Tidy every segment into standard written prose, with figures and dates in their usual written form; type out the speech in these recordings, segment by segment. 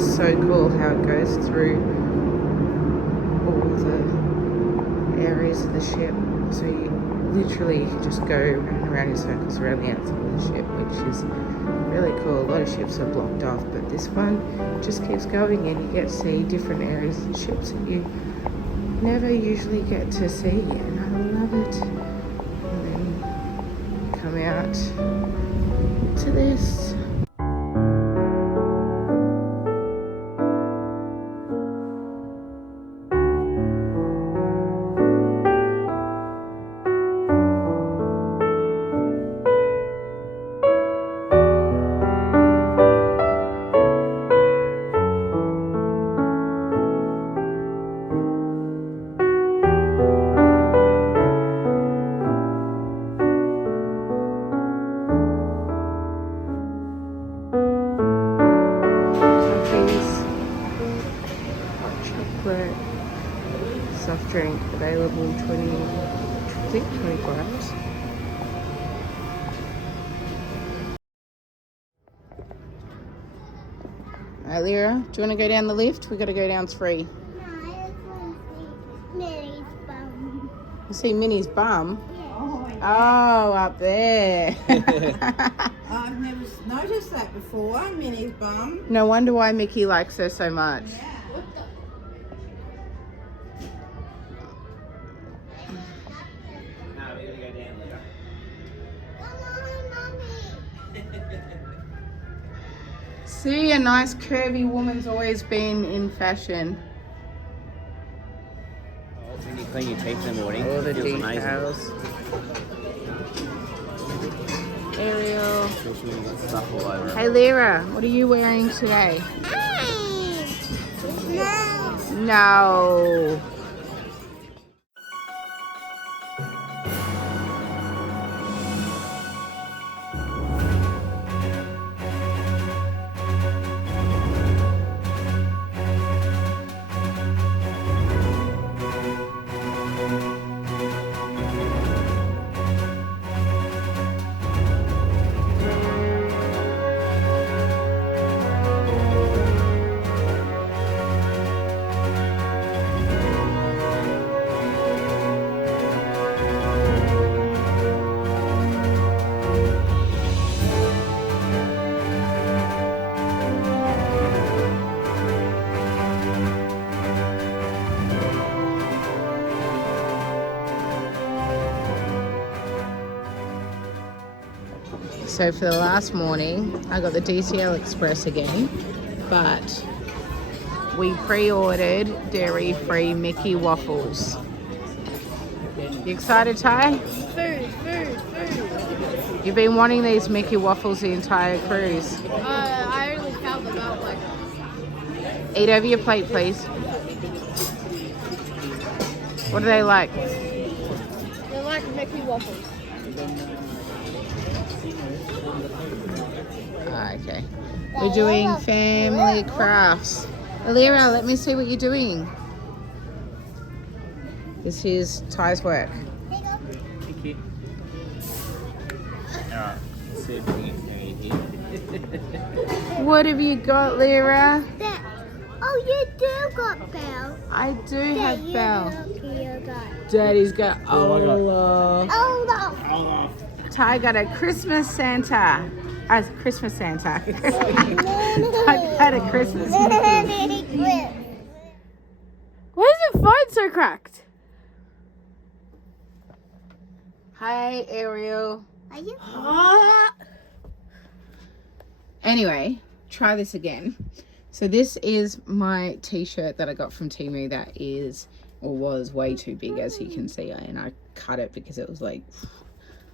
is so cool how it goes through all the areas of the ship. So you literally just go round and around in circles around the outside of the ship, which is really cool. A lot of ships are blocked off, but this one just keeps going and you get to see different areas of the ships that you never usually get to see, and I love it. And then come out to this. Soft drink available 24 hours. Alright, Lyra, do you want to go down the lift? We got to go down 3. No, I just want to see Minnie's bum. You see Minnie's bum? Yeah. Oh, up there. I've never noticed that before, Minnie's bum. No wonder why Mickey likes her so much. Yeah. See, a nice curvy woman's always been in fashion. When you clean your teeth in the morning, All the it feels details. Ariel. amazing. Feels really got stuff all over it. Hey Lyra, what are you wearing today? No. No. So for the last morning, I got the DCL Express again, but we pre-ordered dairy-free Mickey waffles. You excited, Ty? Food. You've been wanting these Mickey waffles the entire cruise. I only found them out like. Eat over your plate, please. What do they like? They're like Mickey waffles. Ah, okay. We're doing family crafts. Alira, let me see what you're doing. This is Ty's work. Thank you. Alright, let's see if we can get here. What have you got, Lyra? Oh, you do got Belle. I do have Belle. You got. Daddy's got Oh Olaf. Ty got a Christmas Santa. Christmas Santa. I got a Christmas Mickey. Why is the phone so cracked? Hi, Ariel. Are you? Anyway, try this again. So this is my t-shirt that I got from Temu that is, or was, way too big, as you can see, and I cut it because it was like,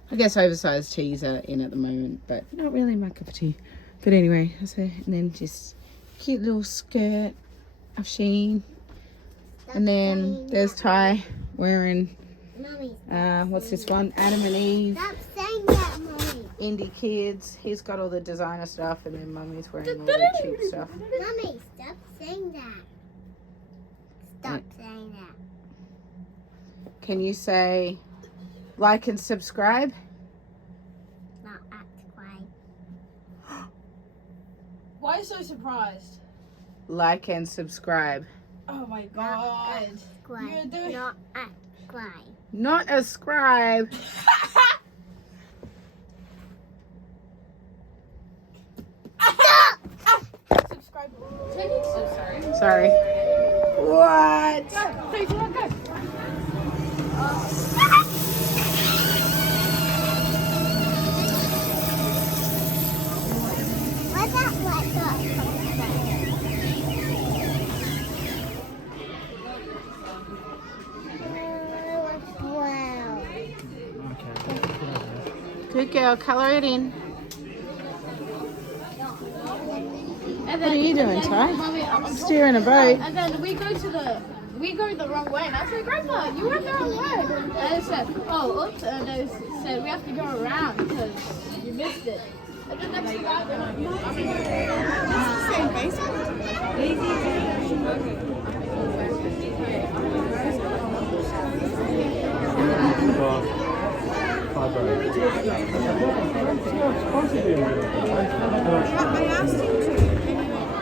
I guess oversized tees are in at the moment, but not really my cup of tea. But anyway, so, and then just cute little skirt of Shein. And then there's Ty wearing, what's this one? Adam and Eve. Stop saying that, Mommy. Indie Kids. He's got all the designer stuff, and then Mummy's wearing all the cheap stuff. Mommy, stop saying that. Stop saying that. Can you say like and subscribe? Not act quiet. Why are you so surprised? like and subscribe. Oh my god. Scribe. You're doing- Not a scribe. Not a scribe. Subscribe. Sorry. What? What's that white dot? Wow. Good girl. Color it in. And What are you doing, Ty? Steering a boat. And then we go the wrong way. And I said, Grandpa, you went the wrong way. And they said, oh, oops. And they said, we have to go around because you missed it. And then next thing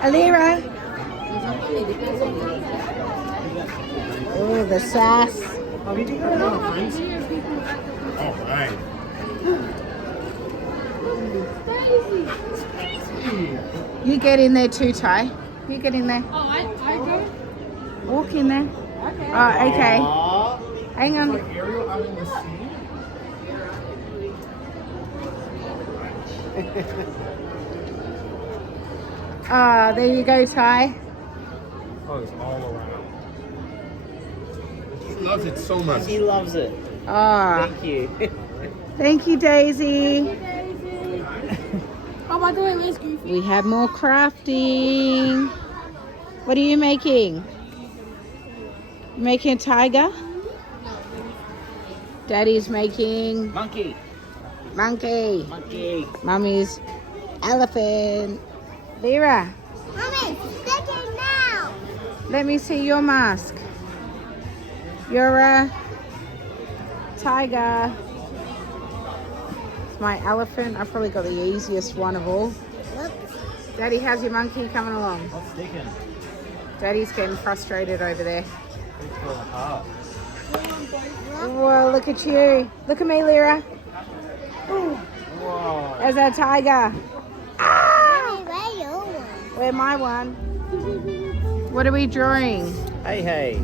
Alira. Oh, the sass. All right. You get in there too, Ty. You get in there. Oh, I go. Walk in there. Okay. Oh, okay. Hang on. Ariel out in the sea. Ah, there you go, Ty. Oh, it's all around. He loves it so much. He loves it. Ah, Thank you. thank you, Daisy. Oh, by the way, where's Goofy? We have more crafting. What are you making? Making a tiger? Daddy's making Monkey. monkey. Monkey. Mummy's elephant. Vera, Mommy, second now. let me see your mask. You're a tiger. It's my elephant. I've probably got the easiest one of all. Daddy, how's your monkey coming along? What's sticking? Daddy's getting frustrated over there. It's falling apart. Whoa, look at you. Look at me, Lyra. Whoa. There's our tiger. Mommy, where your one? Where my one? What are we drawing? Hey, hey.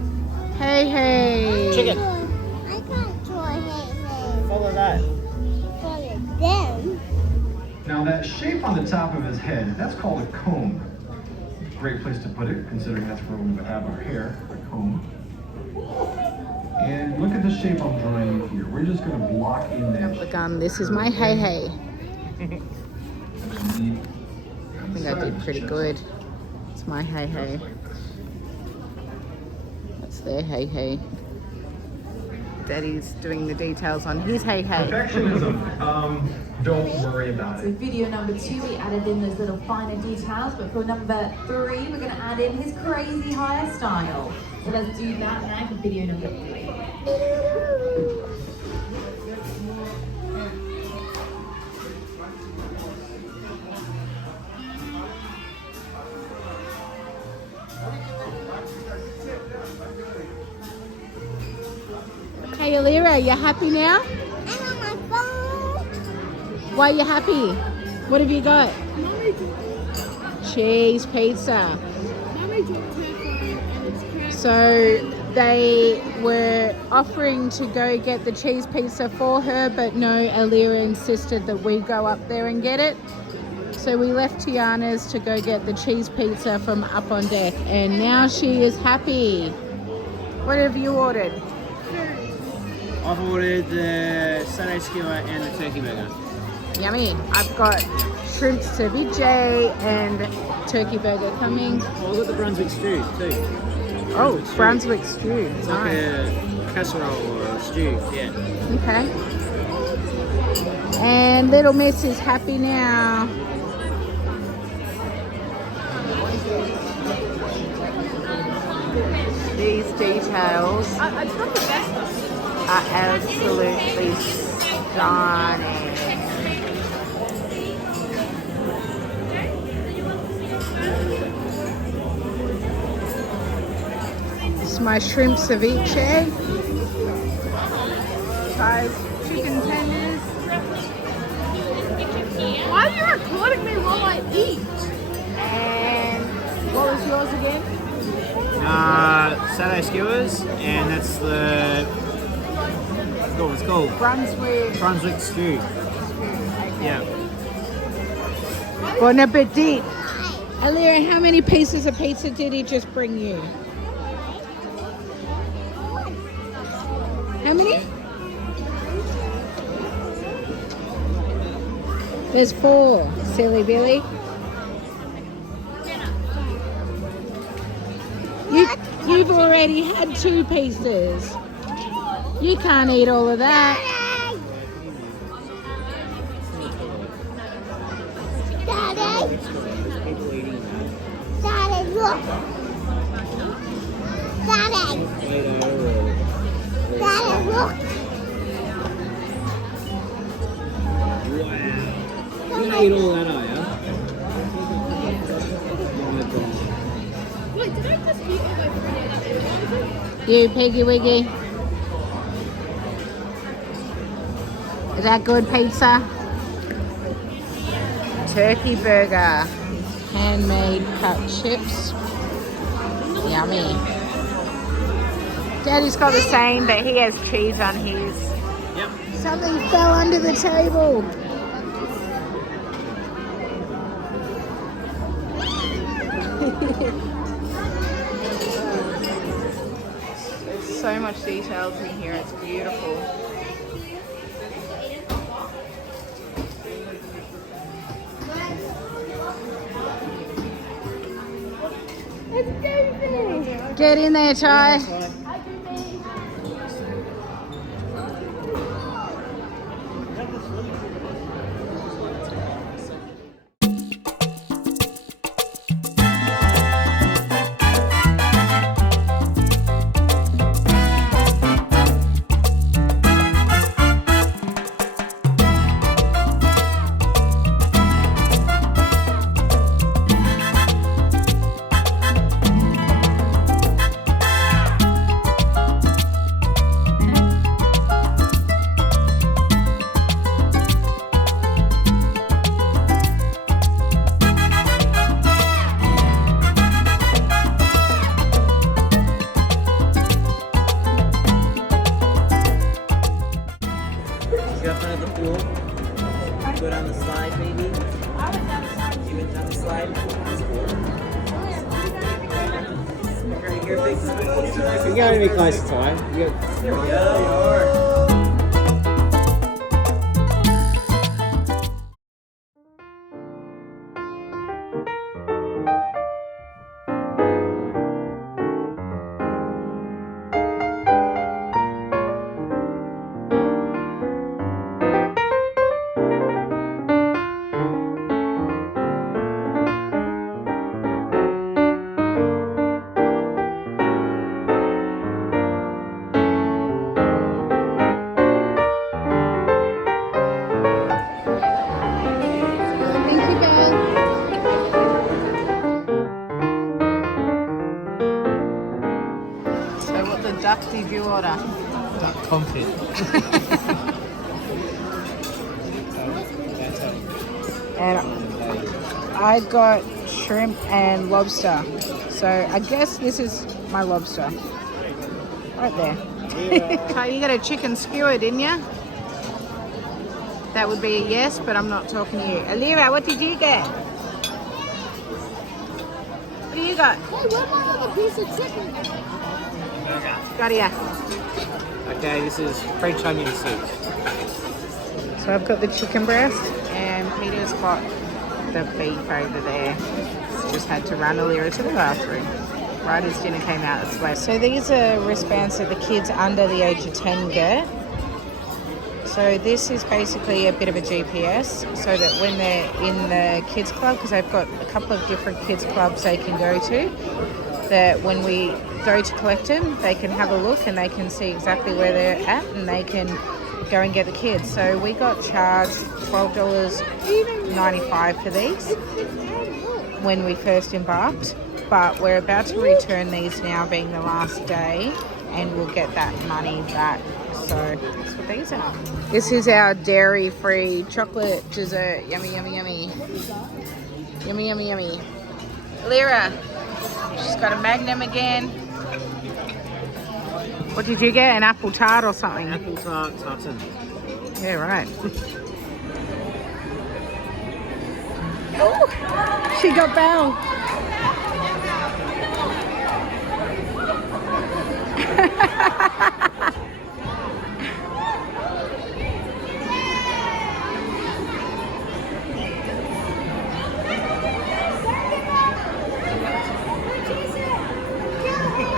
Hey, hey. Chicken. I can't draw hay. Follow that. Follow them. Now that shape on the top of his head, that's called a comb. Great place to put it, considering that's where we would have our hair, a comb. And look at the shape I'm drawing here. We're just going to block in that The gun. This is my hey, hey. shape. I think I did pretty good. It's my hey, hey. That's their hey, hey. Daddy's doing the details on his hey, hey. Perfectionism. Don't worry about So it. video number 2, we added in those little finer details, but for number 3, we're going to add in his crazy hairstyle. So let's do that now for video number 3. Hey, Alira, you happy now? I'm on my phone. Why are you happy? What have you got? Cheese pizza. So they were offering to go get the cheese pizza for her, but no, Alira insisted that we go up there and get it. So we left Tiana's to go get the cheese pizza from up on deck, and now she is happy. What have you ordered? I've ordered the Sunday skewer and the turkey burger. Yummy. I've got shrimp ceviche and turkey burger coming. Oh, I've got the Brunswick stew too. Oh, Brunswick stew. It's like Nice. a casserole or a stew, yeah. Okay. And little miss is happy now. These details are absolutely stunning. my shrimp ceviche. Five chicken tenders. Why are you recording me while I eat? And what was yours again? Saturday skewers, and that's the what it's called. Brunswick stew. Yeah. Bon appetit. Alira, how many pieces of pizza did he just bring you? How many? There's 4, silly Billy. You've already had 2 pieces. You can't eat all of that. Daddy. Daddy, look. Daddy. Daddy, look. You don't eat all that, are you? Wait, did I just eat all my You piggy wiggy. Is that good pizza? Turkey burger. Handmade cut chips. Yummy. Daddy's got the same, but he has cheese on his. Yep. Something fell under the table. There's so much details in here, it's beautiful. Get in there, Ty. Jump under the pool. Go down the slide, maybe. I went down the slide. You went down the slide. That's cool. You're a big spoon. You gotta be close to time. There we go. Duck did you order? Duck confit. And I got shrimp and lobster. So I guess this is my lobster. Right there. Oh, you got a chicken skewer, didn't you? That would be a yes, but I'm not talking to you. Alira, what did you get? What do you got? Hey, where's my other piece of chicken? Got ya. Okay, this is French onion soup. So I've got the chicken breast and Peter's got the beef over there. Just had to run Alira to the bathroom right as dinner came out this way. So these are wristbands that the kids under the age of 10 get. So this is basically a bit of a GPS so that when they're in the kids club, because they've got a couple of different kids clubs they can go to, that when we go to collect them, they can have a look and they can see exactly where they're at and they can go and get the kids. So we got charged $12.95 for these when we first embarked. but we're about to return these now, being the last day, and we'll get that money back. So that's what these are. This is our dairy-free chocolate dessert. Yummy, yummy, yummy. Yummy, yummy, yummy. Lyra, she's got a Magnum again. What did you get? An apple tart or something? Apple tart tartan. Yeah, right. Oh, she got Belle.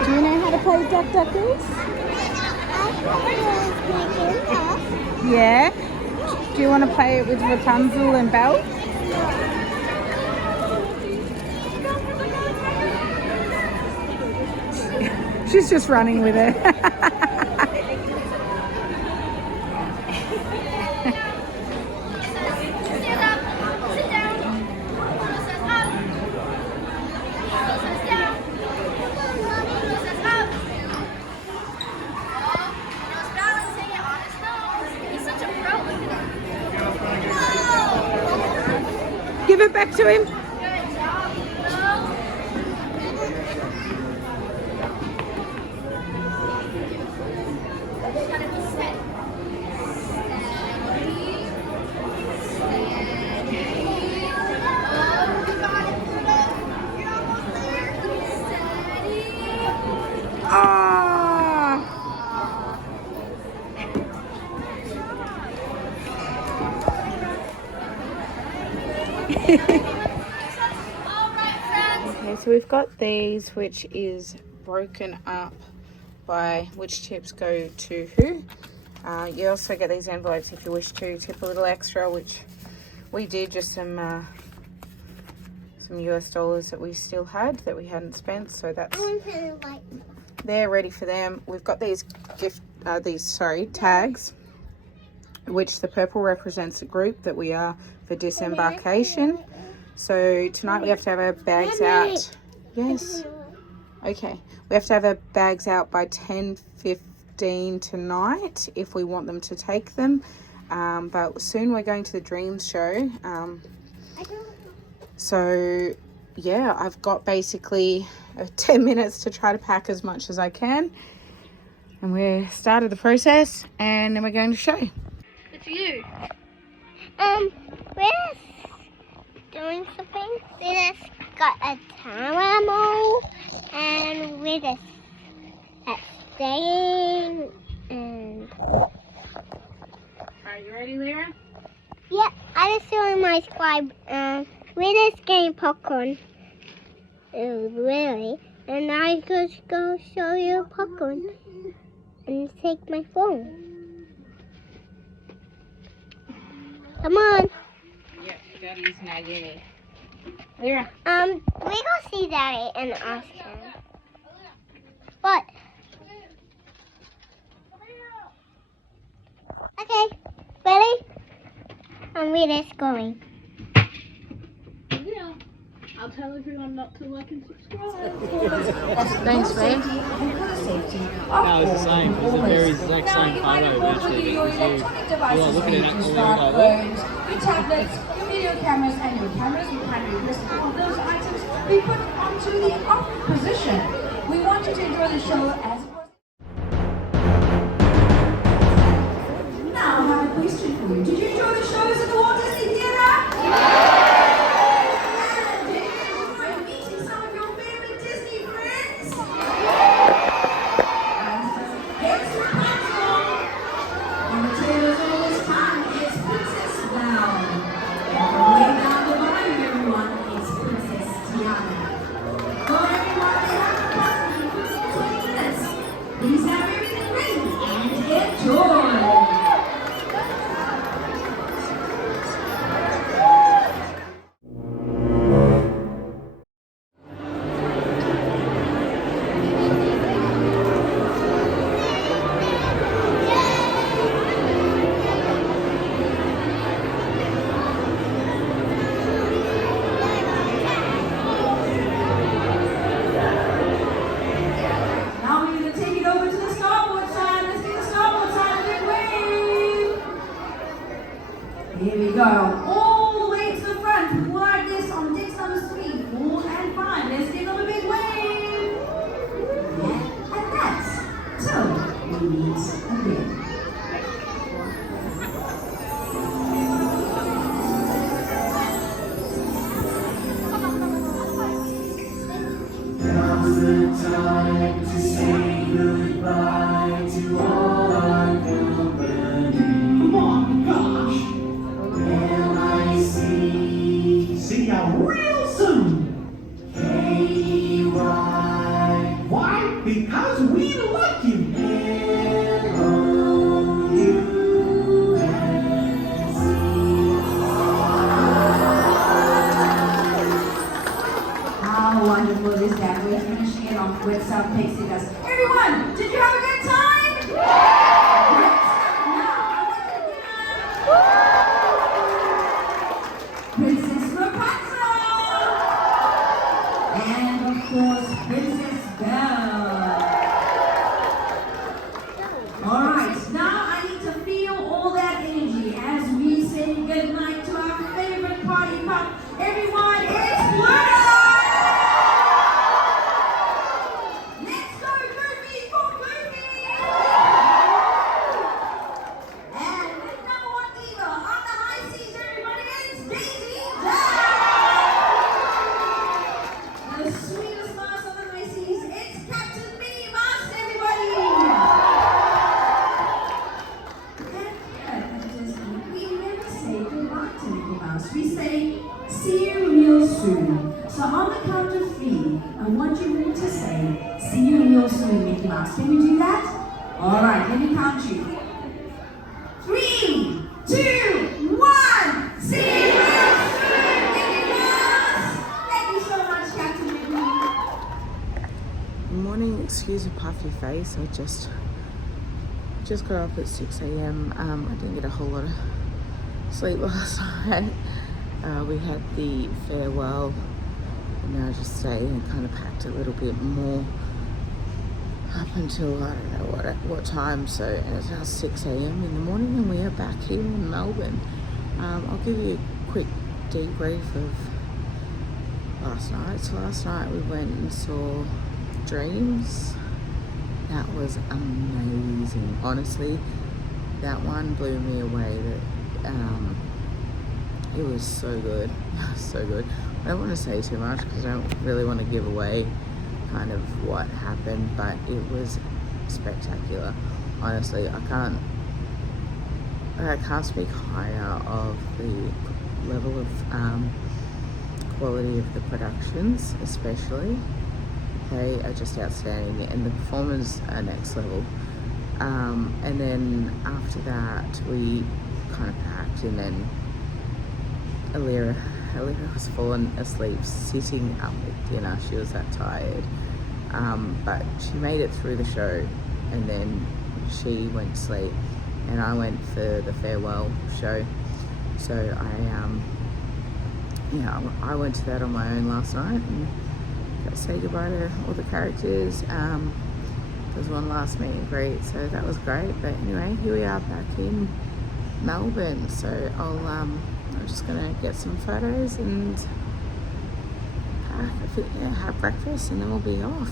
Do you know how to play Duck Duckers? Yeah? Do you want to play it with Rapunzel and Belle? She's just running with it. Give it back to him. Okay, so we've got these, which is broken up by which tips go to who. You also get these envelopes if you wish to tip a little extra, which we did, just some US dollars that we still had that we hadn't spent, so that's they're ready for them. We've got these tags, which the purple represents a group that we are for Disembarking. So tonight we have to have our bags out. Yes. Okay. We have to have our bags out by 10:15 tonight if we want them to take them. But soon we're going to the Dreams show. So yeah, I've got basically 10 minutes to try to pack as much as I can. And we started the process, and then we're going to show. It's you. We're doing something. We just got a caramel, and we're just staying, and... Are you ready, Lyra? Yeah, I just doing my scribe, and we're just getting popcorn. Really. And I just go show you popcorn and take my phone. Come on. Yep, Daddy's nagging me. Lyra. We go see Daddy and ask him. What? Okay, ready? And we're just going. Yeah. I'll tell everyone not to like and subscribe. Thanks, babe. No, it's the same. It's the very exact same photo, actually. It was you. You were looking at it and you were like, what? Your tablets, your video cameras, and your cameras, we kindly request all of those items be put onto the off position. We want you to enjoy the show as it was. Now, I have a question for you. Did you enjoy the shows at the Walt Disney Theatre? And did you enjoy meeting some of your favorite Disney friends? It's Rapunzel. On the tail of all this time, it's Princess Belle. And way down the line, everyone, it's Princess Tiana. So everyone, we have approximately 20 minutes. Please have everything ready and enjoy. go. All the way to the front. People like this on decks number 3, 4, and 5. Let's give them a big wave. And that's till we meet again. Now's the time to say goodbye to all our company. Come on, gosh! L-I-C. See ya real soon! K-E-Y. Why? Because we like you! How wonderful is that? We're finishing it off with some pixie dust. Everyone, did you have a good time? Great stuff. Now, I want to give Princess Rapunzel. And of course, Princess Belle. Alright, now I need to feel all that energy as we say goodnight to our favorite party pup. Everyone, it's Pluto! Let's go, Goofy, for Goofy! And with number 1 eagle on the high seas, everybody, it's Daisy Duck! The sweetest mouse on the high seas, it's Captain Minnie Mouse, everybody! We never say goodbye to Mickey Mouse. We say, see you real soon. So on the count of 3, I want you all to say, see you real soon, Mickey Mouse. Can you do that? Alright, let me count you. 3, 2, 1. See you real soon, Mickey Mouse. Thank you so much, Captain Mickey. Morning, excuse a puffy face. I just got up at 6 a.m. I didn't get a whole lot of sleep last night. We had the farewell, and then I just stayed and kind of packed a little bit more up until I don't know what time. So it's now 6 a.m. in the morning, and we are back here in Melbourne. I'll give you a quick debrief of last night. So last night we went and saw Dreams. That was amazing. Honestly, that one blew me away. It was so good. So good. I don't want to say too much because I don't really want to give away kind of what happened, but it was spectacular. Honestly, I can't speak higher of the level of quality of the productions, especially. They are just outstanding, and the performers are next level. And then after that, we kind of packed, and then Alira was fallen asleep sitting up at dinner. She was that tired, but she made it through the show, and then she went to sleep, and I went for the farewell show. So I went to that on my own last night and got to say goodbye to all the characters. There was one last meet and greet, so that was great. But anyway, here we are back in Melbourne. So I'm just gonna get some photos and have breakfast, and then we'll be off.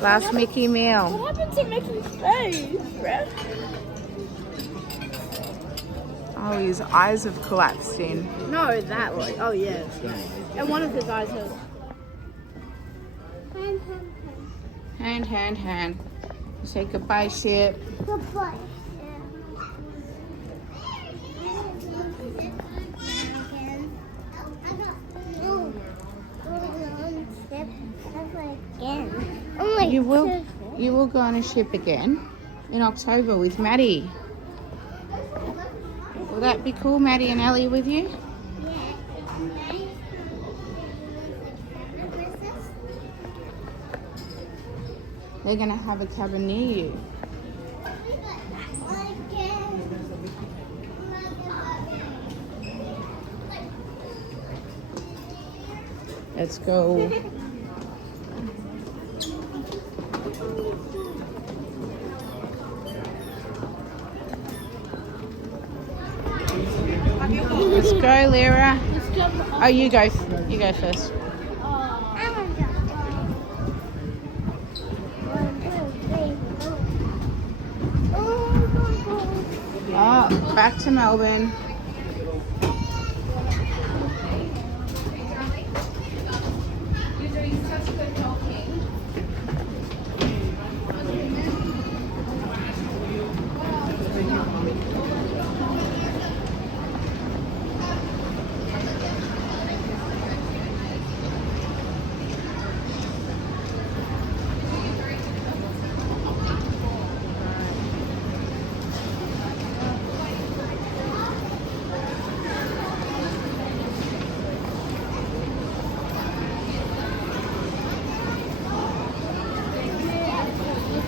Last Mickey meal. What happened to Mickey's face, bruh? Oh, his eyes have collapsed in. No, that one. Oh, yeah. And one of his eyes has. Hand. Say goodbye, ship. Goodbye. You will go on a ship again in October with Maddie. Will that be cool, Maddie and Ellie with you? They're going to have a cabin near you. Let's go. Let's go, Lyra. Oh, you go first. Oh, back to Melbourne. You're doing such good talking.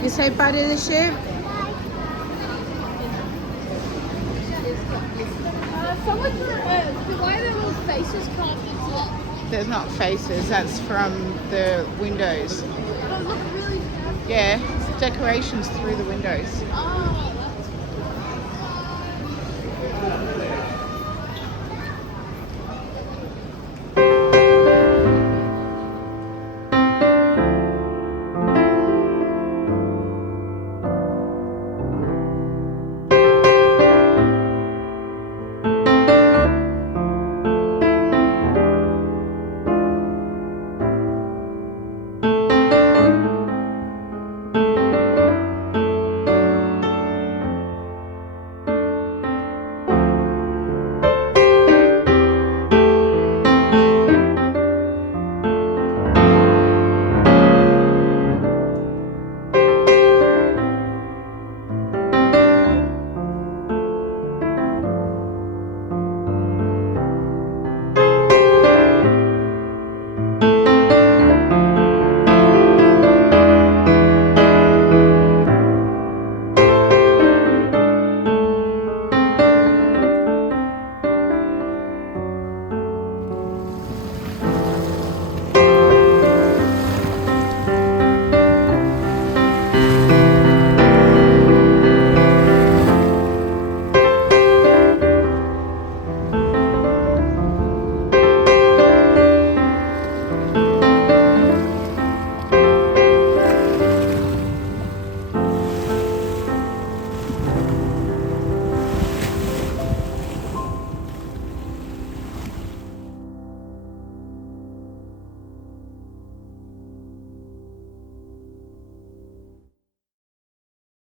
You say bye to the ship? Why are their little faces carved into it? They're not faces, that's from the windows. They look really fancy. Yeah, it's decorations through the windows. Oh, that's